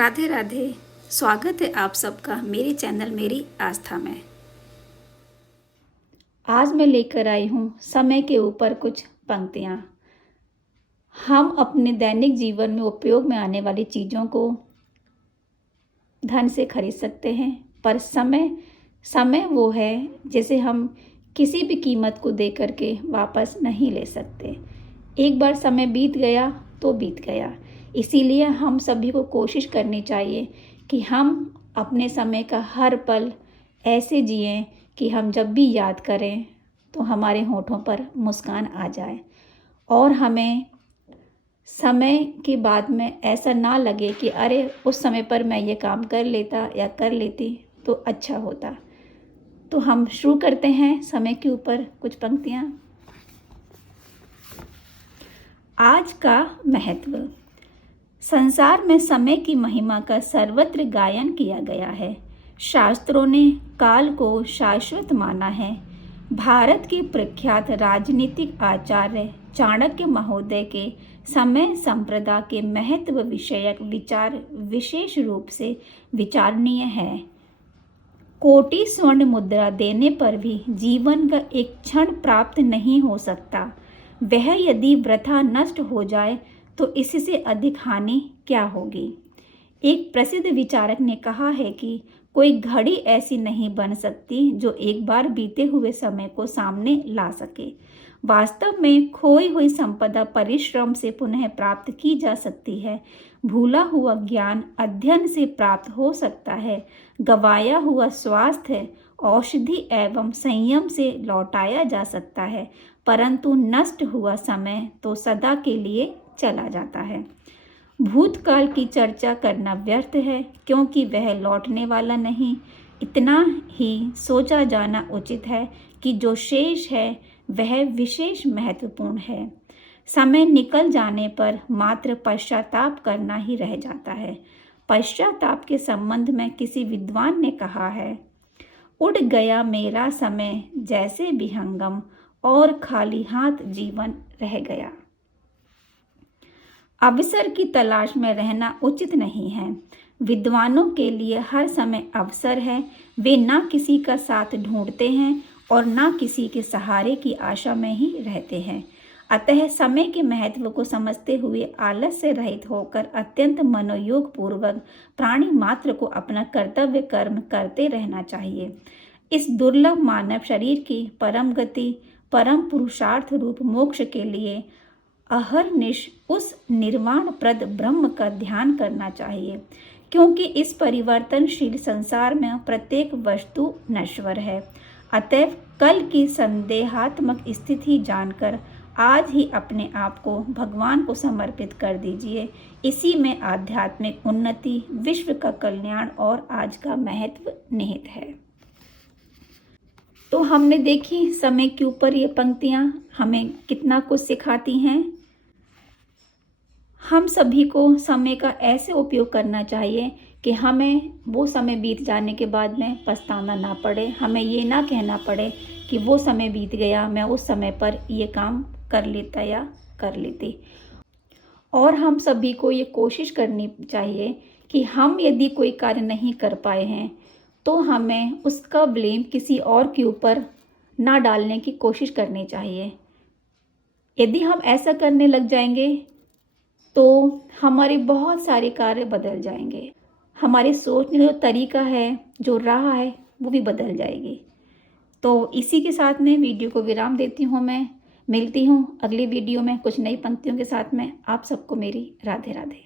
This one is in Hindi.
राधे राधे। स्वागत है आप सबका मेरे चैनल मेरी आस्था में। आज मैं लेकर आई हूँ समय के ऊपर कुछ पंक्तियाँ। हम अपने दैनिक जीवन में उपयोग में आने वाली चीज़ों को धन से खरीद सकते हैं, पर समय वो है जिसे हम किसी भी कीमत को दे करके वापस नहीं ले सकते। एक बार समय बीत गया तो बीत गया। इसीलिए हम सभी को कोशिश करनी चाहिए कि हम अपने समय का हर पल ऐसे जिएं कि हम जब भी याद करें तो हमारे होठों पर मुस्कान आ जाए और हमें समय के बाद में ऐसा ना लगे कि अरे उस समय पर मैं ये काम कर लेता या कर लेती तो अच्छा होता। तो हम शुरू करते हैं समय के ऊपर कुछ पंक्तियाँ। आज का महत्व। संसार में समय की महिमा का सर्वत्र गायन किया गया है। शास्त्रों ने काल को शाश्वत माना है। भारत के प्रख्यात राजनीतिक आचार्य चाणक्य महोदय के समय संप्रदा के महत्व विषयक विचार विशेष रूप से विचारणीय है। कोटि स्वर्ण मुद्रा देने पर भी जीवन का एक क्षण प्राप्त नहीं हो सकता। वह यदि वृथा नष्ट हो जाए तो इससे अधिक हानि क्या होगी। एक प्रसिद्ध विचारक ने कहा है कि कोई घड़ी ऐसी नहीं बन सकती जो एक बार बीते हुए समय को सामने ला सके। वास्तव में खोई हुई संपदा परिश्रम से पुनः प्राप्त की जा सकती है। भूला हुआ ज्ञान अध्ययन से प्राप्त हो सकता है। गवाया हुआ स्वास्थ्य औषधि एवं संयम से लौटाया जा सकता है, परंतु नष्ट हुआ समय तो सदा के लिए चला जाता है। भूतकाल की चर्चा करना व्यर्थ है क्योंकि वह लौटने वाला नहीं। इतना ही सोचा जाना उचित है कि जो शेष है वह विशेष महत्वपूर्ण है। समय निकल जाने पर मात्र पश्चाताप करना ही रह जाता है। पश्चाताप के संबंध में किसी विद्वान ने कहा है, उड़ गया मेरा समय जैसे विहंगम और खाली हाथ जीवन रह गया। अवसर की तलाश में रहना उचित नहीं है। विद्वानों के लिए हर समय अवसर है। वे ना किसी का साथ ढूंढते हैं और ना किसी के सहारे की आशा में ही रहते हैं। अतः समय के महत्व को समझते हुए आलस से रहित होकर अत्यंत मनोयोग पूर्वक प्राणी मात्र को अपना कर्तव्य कर्म करते रहना चाहिए। इस दुर्लभ मानव शरीर की परम गति परम पुरुषार्थ रूप मोक्ष के लिए अहर्निश उस निर्वाण प्रद ब्रह्म का ध्यान करना चाहिए, क्योंकि इस परिवर्तनशील संसार में प्रत्येक वस्तु नश्वर है। अतएव कल की संदेहात्मक स्थिति जानकर आज ही अपने आप को भगवान को समर्पित कर दीजिए। इसी में आध्यात्मिक उन्नति, विश्व का कल्याण और आज का महत्व निहित है। तो हमने देखी समय के ऊपर ये पंक्तियाँ हमें कितना कुछ सिखाती हैं। हम सभी को समय का ऐसे उपयोग करना चाहिए कि हमें वो समय बीत जाने के बाद में पछताना ना पड़े। हमें ये ना कहना पड़े कि वो समय बीत गया, मैं उस समय पर ये काम कर लेता या कर लेती। और हम सभी को ये कोशिश करनी चाहिए कि हम यदि कोई कार्य नहीं कर पाए हैं तो हमें उसका ब्लेम किसी और के ऊपर ना डालने की कोशिश करनी चाहिए। यदि हम ऐसा करने लग जाएंगे तो हमारे बहुत सारे कार्य बदल जाएंगे। हमारे सोचने का जो तरीका है, जो राह है, वो भी बदल जाएगी। तो इसी के साथ में वीडियो को विराम देती हूँ। मैं मिलती हूँ अगली वीडियो में कुछ नई पंक्तियों के साथ में। आप सबको मेरी राधे राधे।